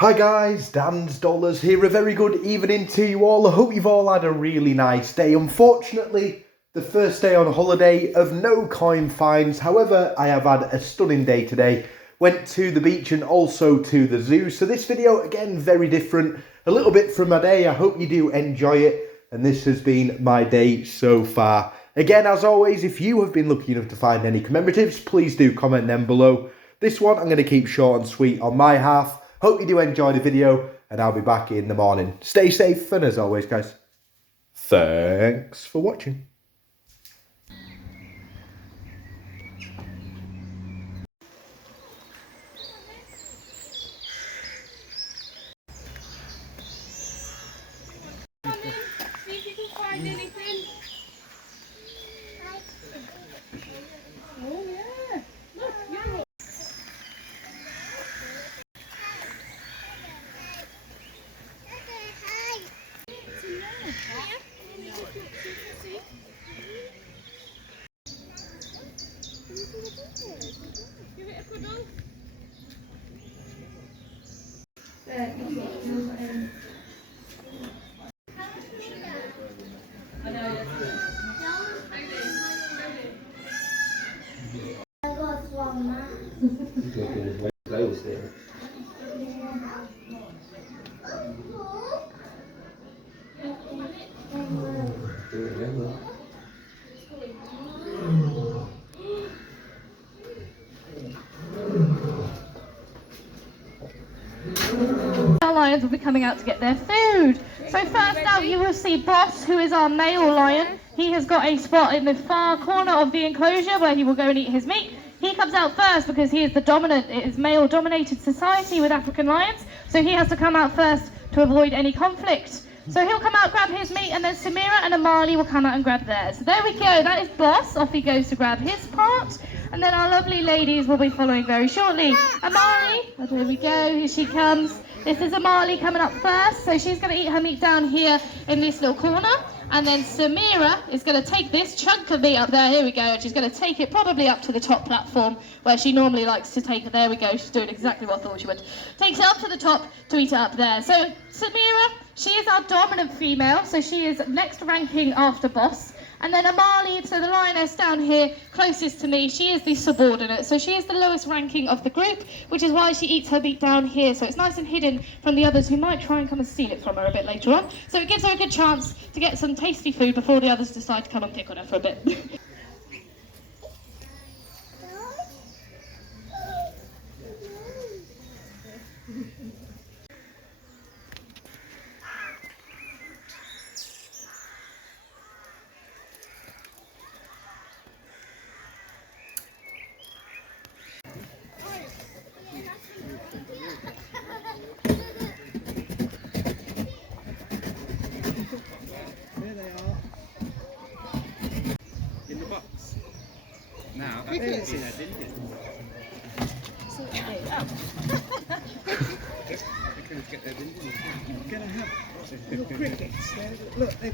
Hi guys, Dan's Dollars here. A very good evening to you all. I hope you've all had a really nice day. Unfortunately, the first day on holiday of no coin finds. However, I have had a stunning day today. Went to the beach and also to the zoo. So this video, again, very different. A little bit from my day. I hope you do enjoy it. And this has been my day so far. Again, as always, if you have been lucky enough to find any commemoratives, please do comment them below. This one I'm going to keep short and sweet on my half. Hope you do enjoy the video, and I'll be back in the morning. Stay safe, and as always, guys, thanks for watching. See if you can find anything. Oh yeah. Look, you're... Give it a cuddle. Our lions will be coming out to get their food. So first out you will see Boss, who is our male lion. He has got a spot in the far corner of the enclosure where he will go and eat his meat. He comes out first because he is the dominant, it is male dominated society with African lions. So he has to come out first to avoid any conflict. So he'll come out, grab his meat, and then Samira and Amali will come out and grab theirs. So there we go, that is Boss. Off he goes to grab his part. And then our lovely ladies will be following very shortly. Amali, oh, there we go, here she comes. This is Amali coming up first, so she's going to eat her meat down here in this little corner. And then Samira is going to take this chunk of meat up there, here we go, and she's going to take it probably up to the top platform where she normally likes to take it. There we go, she's doing exactly what I thought she would. Takes it up to the top to eat it up there. So Samira, she is our dominant female, so she is next ranking after Boss. And then Amali, so the lioness down here, closest to me, she is the subordinate. So she is the lowest ranking of the group, which is why she eats her meat down here. So it's nice and hidden from the others who might try and come and steal it from her a bit later on. So it gives her a good chance to get some tasty food before the others decide to come and pick on her for a bit. There they are. In the box. Now, I didn't see that, didn't you? They couldn't get there, didn't you? You're going to have your crickets. Look, they're...